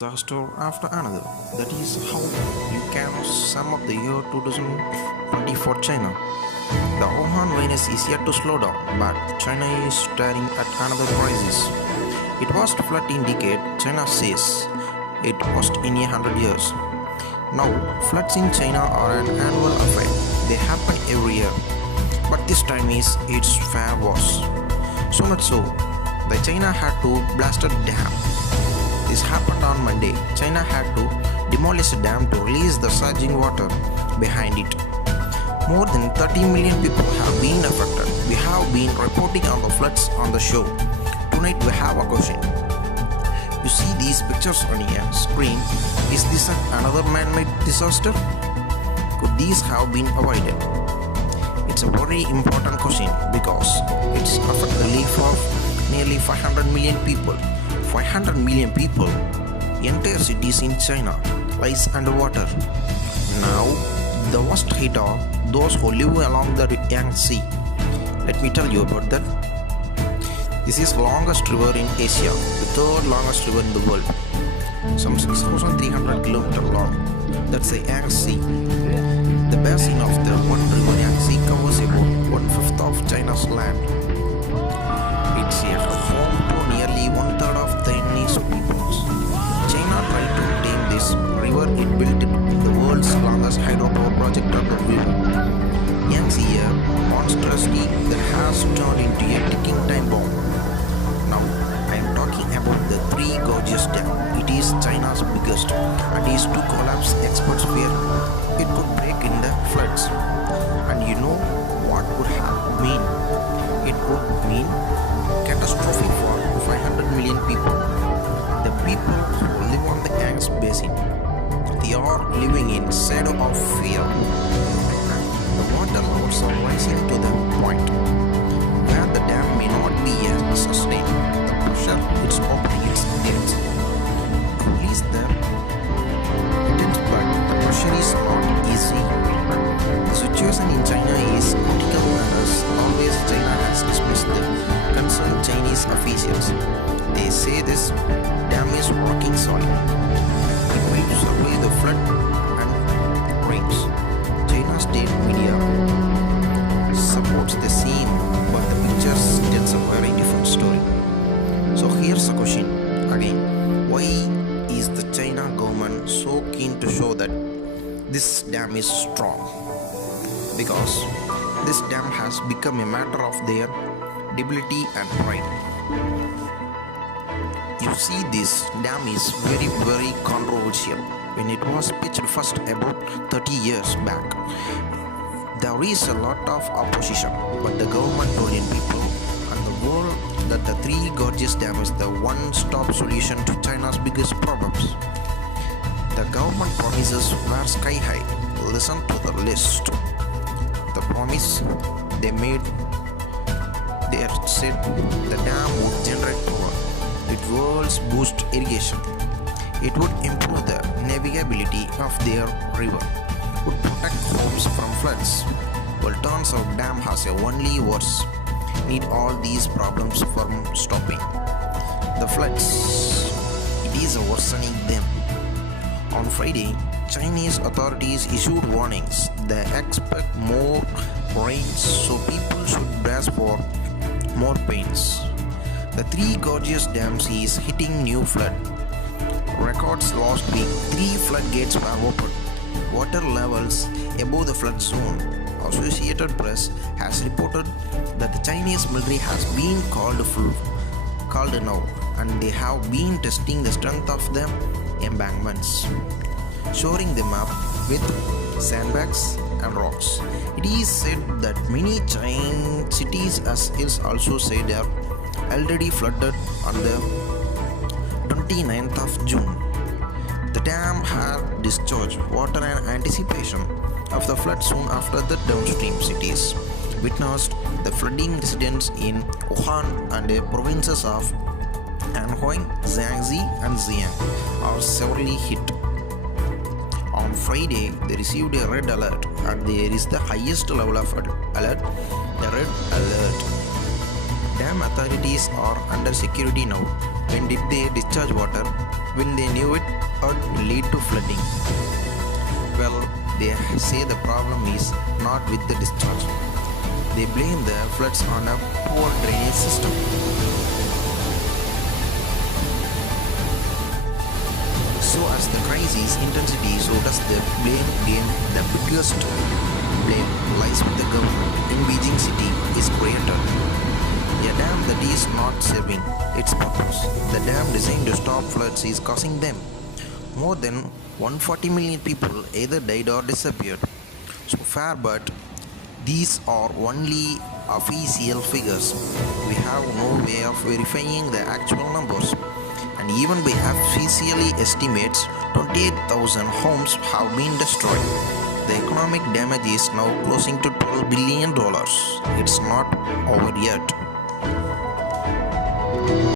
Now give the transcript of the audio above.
Disaster after another. That is how you can sum up the year 2020 for China. The Wuhan virus is yet to slow down, but China is staring at another crisis. It was flood in decade, China says. It was in 100 years. Now, floods in China are an annual affair. They happen every year. But this time it's far worse. So much so, the China had to blast a dam. This happened on Monday. China had to demolish a dam to release the surging water behind it. More than 30 million people have been affected. We have been reporting on the floods on the show. Tonight we have a question. You see these pictures on your screen. Is this another man-made disaster? Could these have been avoided? It's a very important question because it's affected the life of nearly 500 million people. 500 million people, entire cities in China lies underwater. Now, the worst hit are those who live along the Yangtze. Let me tell you about that. This is the longest river in Asia, the third longest river in the world. Some 6,300 kilometers long. That's the Yangtze. The basin of the one river Yangtze covers about 1/5 of China's land. It's a home to nearly one-third of the Chinese peoples. China tried to tame this river. It built the world's longest hydropower project on the river. Yangtze, a monstrosity that has turned into a ticking time bomb. Now, I am talking about the Three Gorges Dam. It is China's biggest and is to collapse. Experts fear it could break in the floods. And you know what would mean? It would mean catastrophe for 500 million people. The people who live on the Yangtze basin, they are living in shadow of fear. The water levels are rising to the point where the dam may not be sustained. The pressure it's opening its gates. Release the intense, but the pressure is not easy. The situation in China is critical, and as always, China has dismissed the concerned Chinese officials. They say this dam is rocking solid. It will survive the flood and rains. China's state media supports the same, but the pictures tells a very different story. So here's a question again. Why is the China government so keen to show that this dam is strong? Because this dam has become a matter of their debility and pride. You see, this dam is very controversial. When it was pitched first about 30 years back, there is a lot of opposition, but the government told people and the world that the Three Gorges Dam is the one-stop solution to China's biggest problems. The government promises were sky high. Listen to the list. The promise they made, they said the dam would generate power, it would boost irrigation, it would improve the navigability of their river, would protect homes from floods. Well, turns out dam has a only worse. Need all these problems from stopping. The floods, it is worsening them. On Friday, Chinese authorities issued warnings. They expect more rains, so people should brace for more pains. The Three Gorges Dams is hitting new flood records last week. 3 floodgates were opened. Water levels above the flood zone. Associated Press has reported that the Chinese military has been called now, and they have been testing the strength of the embankments, shoring them up with sandbags and rocks. It is said that many Chinese cities as hills also say they are already flooded on the 29th of June. The dam had discharged water in anticipation of the flood soon after the downstream cities witnessed the flooding. Residents in Wuhan and the provinces of Anhui, Yangtze and Zhejiang are severely hit. On Friday, they received a red alert, and there is the highest level of alert, the red alert. Dam authorities are under security now. When did they discharge water? When they knew it would lead to flooding. Well, they say the problem is not with the discharge. They blame the floods on a poor drainage system. So as the crisis intensity, so does the blame game. The biggest blame lies with the government. In Beijing city is created a dam that is not serving its purpose. The dam designed to stop floods is causing them. More than 140 million people either died or disappeared. So fair, but these are only official figures. We have no way of verifying the actual numbers. And even by officially estimates, 28,000 homes have been destroyed. The economic damage is now closing to $12 billion. It's not over yet.